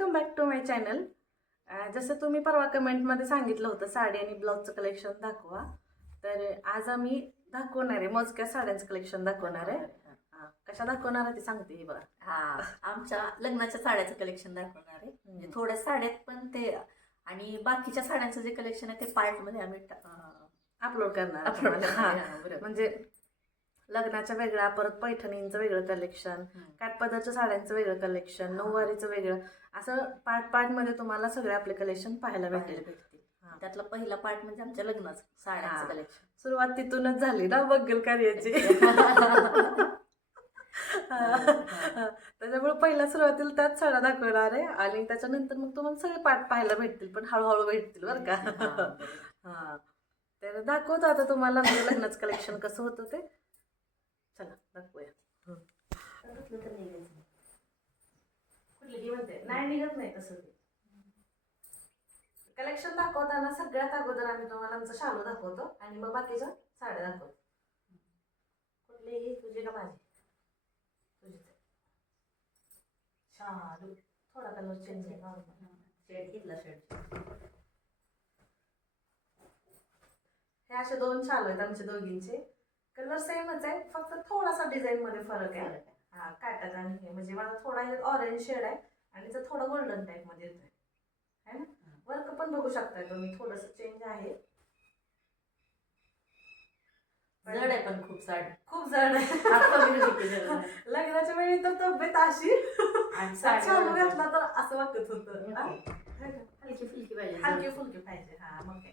Welcome back to my channel जसं तुम्ही परवा कमेंटमध्ये सांगितलं होतं साडी आणि ब्लाऊजचं कलेक्शन दाखवा. तर आज आम्ही दाखवणार आहे मोजक्या साड्यांचं कलेक्शन दाखवणार आहे. कशा दाखवणार आहे ते सांगते ही बघा. हा आमच्या लग्नाच्या साड्याचं कलेक्शन दाखवणार आहे. म्हणजे थोड्या साड्यात पण ते आणि बाकीच्या साड्यांचं जे कलेक्शन आहे ते पार्टमध्ये आम्ही अपलोड करणार. म्हणजे लग्नाच्या वेगळ्या परत पैठणींचं वेगळं कलेक्शन हम्म. काठपदरच्या साड्यांचं वेगळं कलेक्शन नऊवारीचं वेगळं. असं पार्ट पार्टमध्ये तुम्हाला सगळे आपले कलेक्शन पाहायला भेटेल. त्यातला पहिला पार्ट म्हणजे आमच्या लग्नाचं साड्यांचं. कलेक्शन सुरुवात तिथूनच झाली ना बग्गल कार्याची. त्याच्यामुळे पहिल्या सुरुवातीला त्याच साड्या दाखवणार आहे आणि त्याच्यानंतर मग तुम्हाला सगळे पाठ पाहायला भेटतील पण हळूहळू भेटतील बरं का. हा तर दाखवतो आता तुम्हाला म्हणजे लग्नाचं कलेक्शन कसं होतं ते चला दाखवूया कुठली ही म्हणते नाही निघत नाही तसं ते. कलेक्शन दाखवताना सगळ्यात अगोदर आम्ही तुम्हाला आमचं शालू दाखवतो आणि मग बाकीच्या साड्या दाखवतो. कुठलीही तुझी का माझी? आहे. शालू. थोडा कलर चेंज आहे. नॉर्मल शेड घेतला शेड हे असे दोन शालू आहेत आमचे दोघींचे. कलर सेमच आहे फक्त थोडासा डिझाईन मध्ये फरक आहे. हा काटात आणि हे. म्हणजे माझा थोडा ऑरेंज शेड आहे. आणि त्याचा थोडा गोल्डन टाईपमध्ये येतोय है ना? वर्क पण बघू शकताय तुम्ही थोडस चेंज आहे. जड आहे पण खूप साडी खूप जड आहे. जड. लग्नाच्या वेळी तर तब्येत अशी. चालू घातला तर असं वाटत होतं? हलकी फुलकी पाहिजे. हलकी फुलकी पाहिजे. हा मग काय.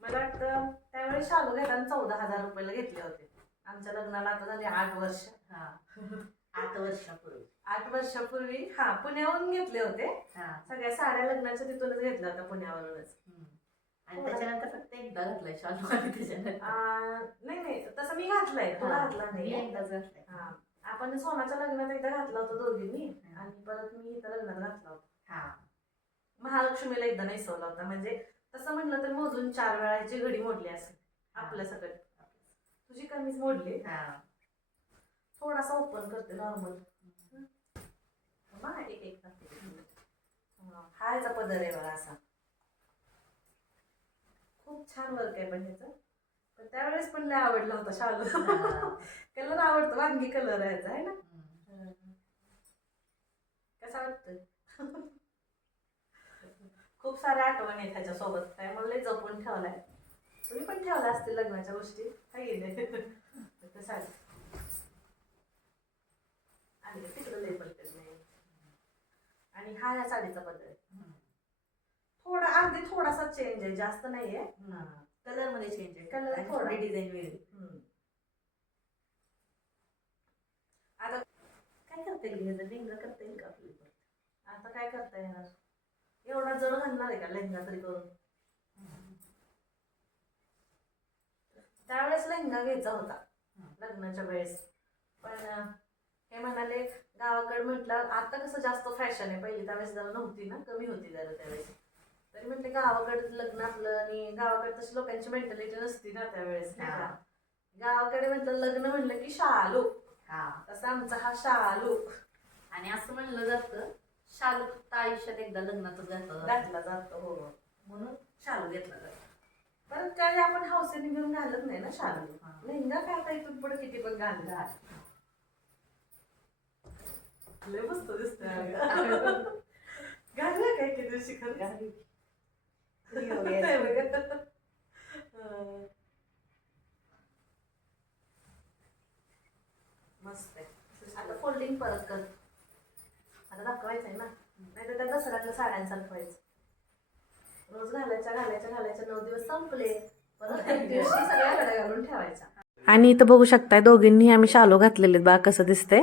मला वाटतं त्यावेळी शालू घेताना चौदा हजार रुपयाला घेतले होते. आमच्या लग्नाला आता झाले आठ वर्ष. हा. आठ वर्षापूर्वी. आठ वर्षापूर्वी हा पुण्याहून घेतले होते. हा. सगळ्या साड्या लग्नाच्या तिथूनच घेतल्या होत्या पुण्यावरूनच. आणि त्याच्यानंतर फक्त एकदा घातलाय शालू आणि त्याच्यानंतर? आ, नाही नाही तसं मी घातलंय. तुला हा, घातला मी नाही एकदाच घातलाय. हा. आपण सोनाच्या लग्नात एकदा घातला होता दोघींनी. हा. आणि परत मी इथं लग्नात घातला होता. हा. महालक्ष्मीला एकदा नेसवला होता. म्हणजे तसं म्हटलं तर मोजून चार वेळाची घडी मोडली असेल. आपल्या सकट. तुझी कमीच मोडली. हा. थोडासा ओपन करते नॉर्मल एक एक. हा, याचा पदर आहे बघा असा. खूप छान वर्क आहे पण ह्याचं. पण त्यावेळेस पण लय आवडला होता शालू. कलर आवडतो वांगी कलर आहे ना. कसा वाटतोय? खूप साऱ्या आठवणी आहेत ह्याच्यासोबत. त्यामुळे लय जपून ठेवलाय. तुम्ही पण ठेवल्या असतील लग्नाच्या गोष्टी? काही नाही? तर आणि तिकडं लय नाही आणि हा या साडीचा बदल. थोडा अगदी थोडासा चेंज आहे जास्त नाहीये कलरमध्ये चेंज आहे आणि थोडा. डिझाईन वेगळी. आता काय करता येईल? लेहंगा करता येईल का आपल्याला आता काय करता येणार एवढा जड घालणार आहे का लेहंगा तरी करून त्यावेळेस लेहंगा घ्यायचा होता. लग्नाच्या वेळेस पण हे म्हणाले गावाकडे म्हटलं आता कसं जास्त फॅशन आहे. पहिली त्यावेळेस जरा नव्हती ना कमी होती जरा त्यावेळेस. तरी म्हटले गावाकडे लग्न आपलं आणि गावाकडे तशी लोकांची मेंटॅलिटी नसती ना त्यावेळेस. गावाकडे म्हटलं लग्न म्हणलं की शालू. हा. तसा आमचा हा शालू. आणि असं म्हणलं जातं शालू फक्त आयुष्यात एकदा लग्नातच घातला जातो. घातला जातो हो. म्हणून शालू घेतला जातो. पण त्यावेळी आपण हौसेने घेऊन घालत नाही ना शालू. लेहंगा काय आता इथून पुढे किती पण घालला लय मस्त दिसतोय अगं. घालला काय की दिवशी खरं नाही बघ. अं. मस्त आहे आता फोल्डिंग परत कर. आता दाखवायचंय ना. नाही तर त्या दसऱ्यातल्या साड्यांसारखं व्हायचं रोज घालायच्या घालायच्या घालायच्या. नऊ दिवस संपले. परत एक दिवशी सगळ्या घड्या घालून ठेवायच्या. आणि इथं बघू शकताय दोघींनी आम्ही शालो घातलेले बा कसं दिसतंय.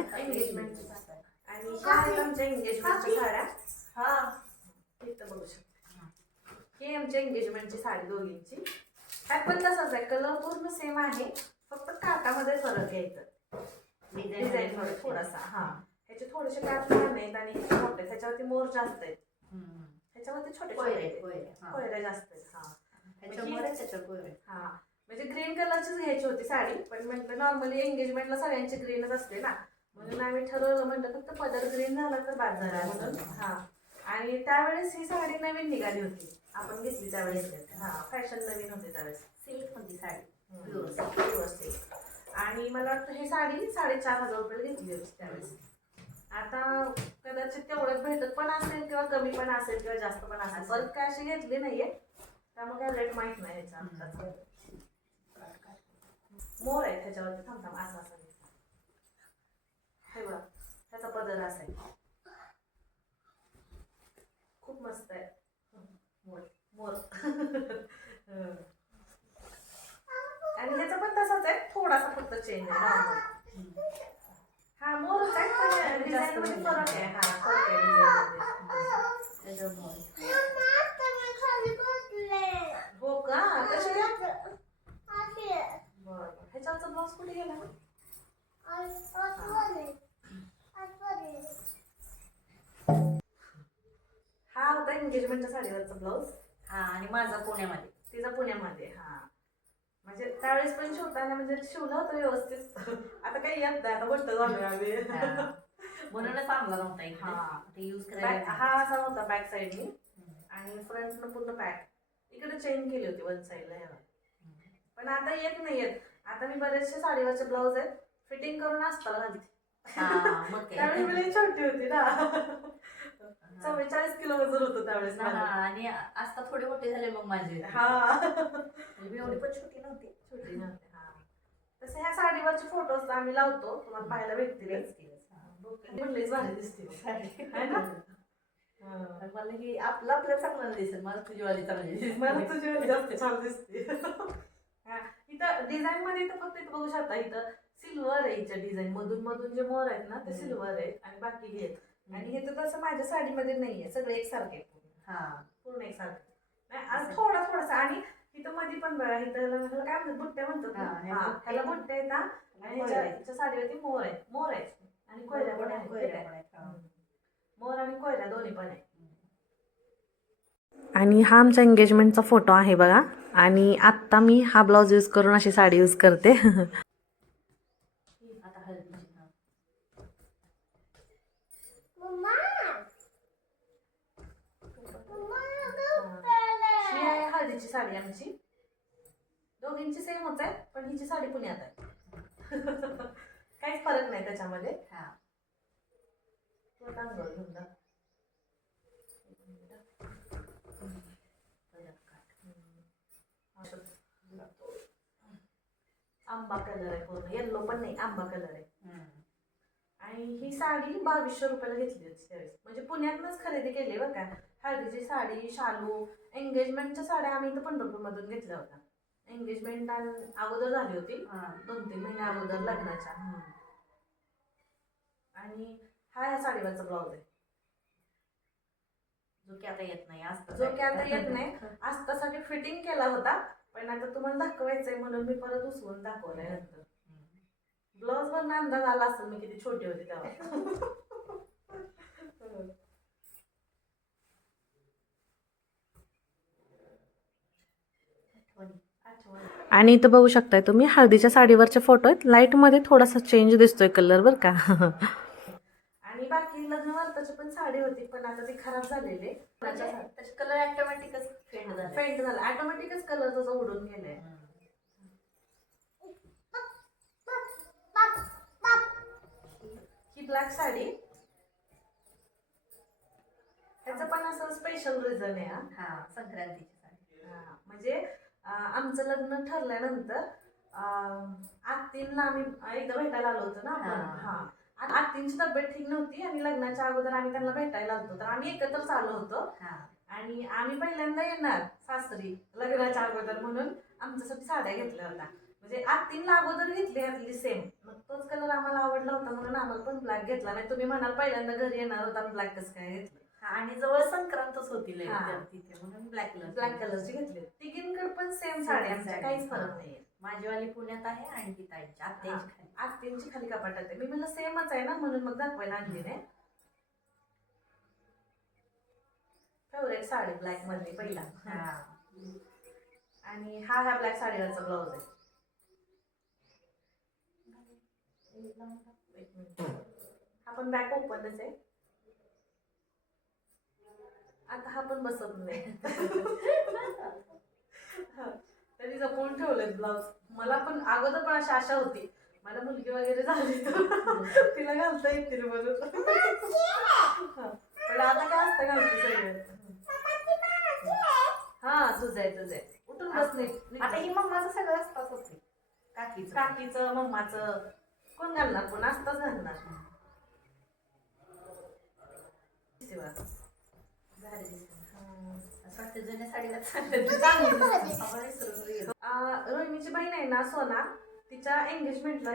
आमच्या एंगेजमेंटची साडी दोघींची. पण तसाच आहे कलर पूर्ण सेम आहे फक्त काटामध्ये फरक इथं. डिझाईन मध्ये थोडासा हा. ह्याचे थोडेसे काट लहान आहेत आणि मोठे आहेत. ह्याच्यावरती मोर जास्त आहेत. ह्याच्यावरती छोटे हा. कोयरे जास्त आहेत हा. हा म्हणजे ग्रीन कलरचीच घ्यायची होती साडी पण म्हटलं नॉर्मली एंगेजमेंटला सगळ्यांची ग्रीनच असते ना. म्हणून आम्ही ठरवलं म्हटलं फक्त पदर ग्रीन झाला तर बाद झाला म्हणून. हा. आणि त्यावेळेस ही साडी नवीन निघाली होती. आपण घेतली त्यावेळेस हा फॅशन नवीन होती त्यावेळेस. सिल्कमध्ये साडी. आणि मला वाटतं ही साडी साडेचार हजार रुपये घेतली होती त्यावेळेस. आता कदाचित तेवढंच भेटत पण असेल किंवा कमी पण असेल किंवा जास्त पण असेल. परत काय अशी घेतली नाहीये. त्यामुळे काय रेट माहीत नाही याचा आत्ताचा. मोर आहे त्याच्यावरती थांब थांब. असं असं. हे बघ. त्याचा पदर असा आहे. खूप मस्त आहे. मोर. आणि ह्याचा पण तसाच आहे थोडासा फक्त चेंज आहे. हा. मोरच आहे पण डिझाईन मध्ये फरक आहे. हा फरक आहे डिझाईन मध्ये. हो का? कशी बरं. ह्याच्यावरचा ब्लाऊज कुठे गेला? हा होता एंगेजमेंटच्या साडीवरचा ब्लाऊज हा आणि माझा पुण्यामध्ये. तिचा पुण्यामध्ये हा. म्हणजे त्यावेळेस पण शिवताना म्हणजे शिवलं होतं व्यवस्थित. आता काही येत नाही आता गोष्ट झाली आम्ही. म्हणूनच आणला नव्हता. हा. ते यूज करायला हा असा होता बॅक साईडनी आणि फ्रंटनं पूर्ण पॅक इकडे चेन केली होती वन साईडला ह्याला पण आता येत नाही येत. आता मी बरेचसे साडीवरचे ब्लाऊज आहेत फिटिंग करून असताना घालते. हा. त्यावेळी मी लई छोटी होती ना. चव्वेचाळीस किलो वजन होतं त्यावेळेस हा, माझं. आणि आता थोडे मोठे झाले मग माझे. हा. मी एवढी पण छोटी नव्हती. छोटी नव्हते हा. तसे ह्या साडीवरचे फोटोज आम्ही लावतो तुम्हाला पाहायला भेटतीलच म्हणलेच भारी दिसते है ना? हा. मला की आपलं आपलं चांगलं दिसेल मला तुझी वाली चांगली दिसेल. मला तुझी वाली जास्त छान दिसते. हा, इथं डिझाईन मध्ये इथं फक्त इथं बघू शकता इथं सिल्वर आहे हिच्या डिझाईन मधून मधून जे मोर आहेत ना ते हम्म. सिल्वर आहेत आणि बाकी हे आहेत. आणि हे तर तसं माझ्या साडीमध्ये नाहीये सगळे एकसारखे. हा पूर्ण एकसारखे नाही, आणि थोडा थोडासा आणि इथं मध्ये पण बघा इथं काय म्हणतात बुट्ट्या म्हणतात हा, हा, बुट्ट्या. हा. आणि कोयरा ह्याच्या आहे. साडीवरती मोर आहे मोर आहे आणि कोयऱ्या पण आहेत हा. हम्म. मोर आणि कोयऱ्या दोन्ही पण आहे आणि हा आमचा एंगेजमेंटचा फोटो आहे बघा आणि आत्ता मी हा ब्लाऊज यूज करून अशी साडी यूज करते आता हळदीची हा. ही आहे हळदीची साडी आमची. दोघींची सेमच आहे पण हिची साडी पुण्यात आहे. काहीच फरक नाही त्याच्यामध्ये. हा. आंबा कलर आहे पूर्ण. येल्लो पण नाही आंबा कलर आहे. आणि ही साडी बावीसशे रुपयाला घेतली होती त्यावेळेस. म्हणजे पुण्यातनंच खरेदी केली बरं का. हळदीची साडी शालू एंगेजमेंटच्या साड्या आम्ही इथं पंढरपूरमधून घेतल्या होत्या. एंगेजमेंट अगोदर झाली होती. दोन तीन महिने अगोदर लग्नाच्या. आणि हा ह्या साडीवरचा ब्लाऊज आहे. जो की आता येत नाही असतं जो की आता येत नाही. आस्तासाठी फिटिंग केला होता पण आता तुम्हाला दाखवायचंय म्हणून मी परत उचलून दाखवलंय. नंतर ब्लाऊज वर अंदाज आला असेल मी किती छोटी होती तेव्हा आठवणी. आठवण आणि इथं बघू शकताय तुम्ही हळदीच्या साडीवरचे फोटो आहेत. लाईटमध्ये थोडासा चेंज दिसतोय कलर बरं का. आणि बाकी लग्नवार्ताची पण साडी होती पण आता ती खराब झालेली आहे. त्याचे कलर ऑटोमॅटिकच फेड झाले. फेंट झाला. ऑटोमॅटिकच कलर त्याचा उडून गेलाय. ही ब्लॅक साडी. ह्याचं पण असं स्पेशल रिझन आहे हा संक्रांतीची साडी. हा, म्हणजे आमचं लग्न ठरल्यानंतर अं, आत्तींना आम्ही एकदा भेटायला आलो होतो ना आपण. हा. आत्तींची तब्येत ठीक नव्हती आणि लग्नाच्या अगोदर आम्ही त्यांना भेटायला आलो होतो. तर आम्ही एकत्रच आलो होतो. हा. आणि आम्ही पहिल्यांदा येणार सासरी लग्नाच्या अगोदर म्हणून आमच्यासाठी साड्या घेतल्या होत्या. म्हणजे आत्तींना अगोदर घेतली ह्यातली सेम मग तोच कलर आम्हाला आवडला होता म्हणून आम्हाला पण ब्लॅक घेतला नाही. तुम्ही म्हणाल पहिल्यांदा घरी येणार होता ब्लॅक कसं काय घेतलं? आणि जवळ संक्रांतच होती लय हा. तर तिथे म्हणून ब्लॅक कलर ब्लॅक कलरची घेतली. तिघींकडे पण सेम साडी आमच्या काहीच फरक नाहीये. माझीवाली पुण्यात आहे आणि ती ताईची. आत्याची खाली. आत्तींची खाली कपाटात आहे मी म्हणलं सेमच आहे ना म्हणून मग दाखवायला आणली नाही फेवरेट साडी ब्लॅक मधली पहिला. हा. आणि हा ह्या ब्लॅक साडीवरचा ब्लाऊज आहे. एक मिनिट. हा पण बॅक ओपनच आहे. आता हा पण बसत नाही. तरी जपून ठेवलेत ब्लाऊज मला पण अगोदर पण अशी आशा होती. मला मुलगी वगैरे झाली तर तिला घालता येतील म्हणून. पण आता काय असतं घालते सगळं. हा तुझं आहे तुझं आहे. उठून बस नाही. आता ही मम्माचं सगळं असतात होते. काकीचं. काकीचं मम्माचं. कोण घालणार? कोण असताच घालणार? रोहिणीची बहीण आहे ना सोना. तिच्या एंगेजमेंटला.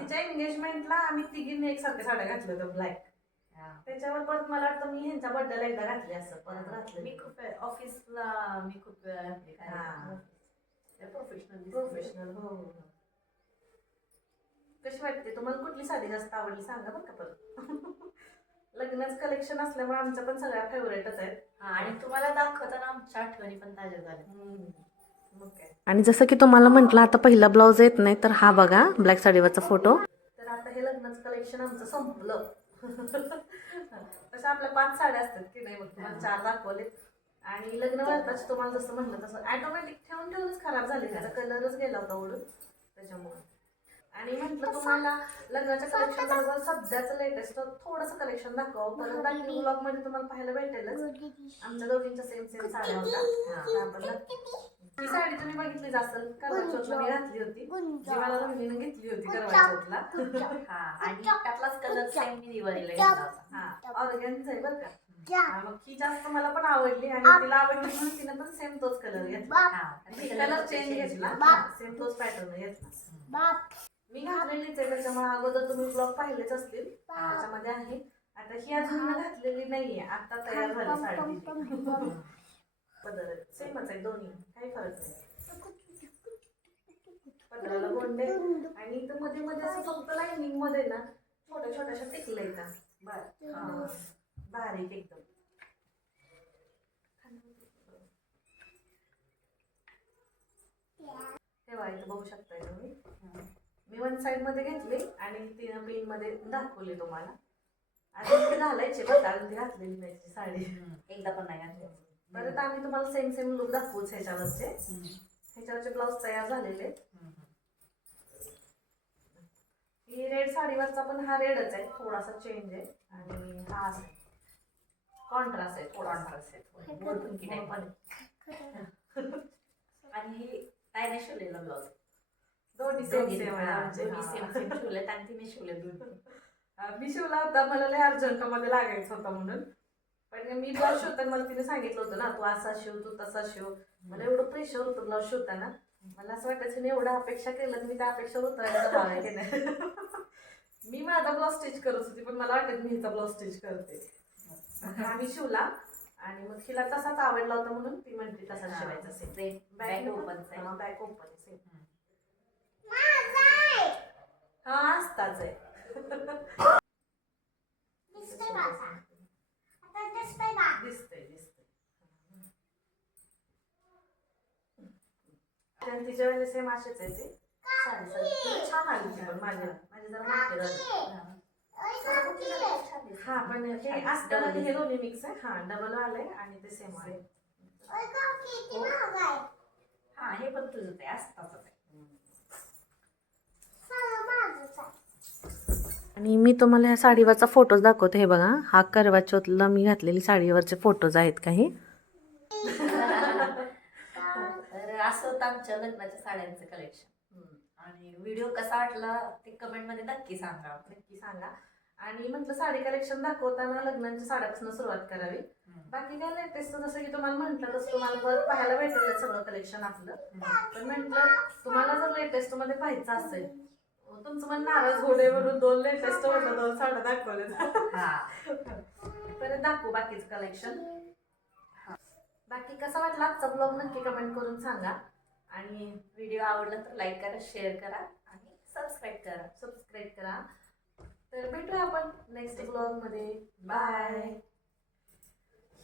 तिच्या एंगेजमेंटला आम्ही तिघींनी एकसारख्या साड्या घातल्या होत्या ब्लॅक. त्याच्यावर परत मला वाटतं मी ह्यांच्या बर्थडेला एकदा घातली असं परत घातली. मी खूप ऑफिसला मी खूप वेळा घातली हा. प्रोफेशनल प्रोफेशनल हो हो. कशी वाटते? तुम्हाला कुठली साडी जास्त आवडली? सांगा बरं का परत. लग्नाचं कलेक्शन असल्यामुळे आमच्या पण सगळ्या फेवरेटच आहेत. आणि तुम्हाला दाखवताना आमच्या आठवणी पण ताज्या झाल्या. मग काय आणि जसं की तुम्हाला म्हटलं आता पहिला ब्लाऊज येत नाही तर हा बघा ब्लॅक साडीवरचा फोटो तर आता हे लग्नाचं कलेक्शन आमचं संपलं. तशा आपल्या पाच साड्या असतात की नाही तुम्हाला चार दाखवले आणि लग्न वाजताच तुम्हाला जसं म्हणलं तसं ऑटोमॅटिक ठेवून ठेवूनच खराब झाले. त्याचा कलरच गेला होता उडून त्याच्यामुळे. आणि म्हटलं तुम्हाला लग्नाच्या कलेक्शन बरोबर सध्याचं लेटेस्ट थोडंसं कलेक्शन दाखव परत बाकी ब्लॉगमध्ये तुम्हाला पाहायला भेटेलच. आमच्या दोघींच्या सेम सेम साड्या होत्या हा. ही साडी तुम्ही बघितलीच असेल करवाचौथला मी घातली होती. जी मला रोहिणीने घेतली होती करवाचौथला हा आणि त्यातलाच कलर सेम मी दिवाळीला घेतला होता. हा ऑर्गॅनिक आहे बरं का. हा, मग ही जास्त मला पण आवडली आणि तिला आवडली म्हणून तिने पण सेम तोच कलर घेतला. हा कलर चेंज घेतला. सेम तोच पॅटर्न घेतला. मी घातलेलीच आहे त्याच्यामुळे अगोदर तुम्ही ब्लॉग पाहिलेच असतील. त्याच्यामध्ये आहे. आता ही अजून घातलेली नाहीये आता तयार झाली साडी. पदर सेमच आहे दोन्ही. काही फरक नाही. पदराला गोंडे. आणि इथं मध्ये मध्ये असं फक्त लाईनिंगमध्ये ना छोट्या छोट्याशा टिकल्या येतात बारीक एकदम. तेव्हा इथं बघू शकताय तुम्ही. मी वन साइडमध्ये घेतली आणि तिनं पिनमध्ये दाखवली तुम्हाला. अजून ते घालायचे बघा अजून ती घातलेली नाही ती साडी. एकदा पण नाही घातली. परत आम्ही तुम्हाला सेम सेम लुक दाखवूच ह्याच्यावरचे. ह्याच्यावरचे ब्लाऊज तयार झालेले. ही रेड साडीवरचा पण हा रेडच आहे थोडासा चेंज आहे. आणि हा असा कॉन्ट्रास्ट आहे type. पण. आणि हे ताईने शिवलेला ब्लाऊज दोन्ही सेम सेम आहे. आमचे. दोन्ही सेम. सेम शिवलेत आणि तिने दोन्ही. मी शिवला होता मला लय अर्जंटमध्ये लागायचं होता म्हणून. पण मी ब्लाऊज शिवताना मला तिने सांगितलं होतं ना तू असा शिव तू तसा शिव मला एवढं प्रेशर होतं ब्लाऊज शिवताना मला असं वाटायचं मी एवढं अपेक्षा केलं तर मी त्या अपेक्षावर उतरायचं भाव आहे की नाही मी माझा ब्लाऊज स्टिच करत होती पण मला वाटत मी हिचा ब्लाऊज स्टिच करते. आम्ही शिवला आणि मग तिला तसाच आवडला होता म्हणून ती म्हणते तसाच शिवायचा same back open back open same आहे. दिसतंय दिसतंय आणि तिच्या वेळेला सेम असेच आहे ते. छान आली ती पण माझ्या माझे जरा मोठे झाले हा. पण हे असतं हे दोन्ही मिक्स आहे. हा डबल आलंय आणि ते सेम आहे. हा हे पण तुझं ते असतात आणि मी तुम्हाला ह्या साडीवरचा फोटोज दाखवते. हे बघा हा करवा चौथला मी घातलेली साडीवरचे फोटोज आहेत काही. असं होतं आमच्या लग्नाच्या साड्यांचं कलेक्शन आणि व्हिडिओ कसा वाटला ते कमेंटमध्ये नक्की सांगा. नक्की सांगा. आणि म्हटलं साडी कलेक्शन दाखवताना लग्नाच्या साड्यापासून सुरुवात करावी. बाकी काय लेटेस्ट जसं की तुम्हाला म्हटलं तसं तुम्हाला पाहायला भेटेल सगळं कलेक्शन आपलं. पण म्हटलं तुम्हाला जर लेटेस्टमध्ये पाहायचं असेल तुमचं मन नाराज नये म्हणून दोन लेटेस्ट म्हटलं दोन साड्या दाखवले हा. परत दाखवू बाकीचं कलेक्शन बाकी कसा वाटला आजचा ब्लॉग नक्की कमेंट करून सांगा. आणि व्हिडिओ आवडला तर लाईक करा शेअर करा आणि सबस्क्राईब करा. सबस्क्राईब करा. तर भेटूया आपण नेक्स्ट ब्लॉगमध्ये. बाय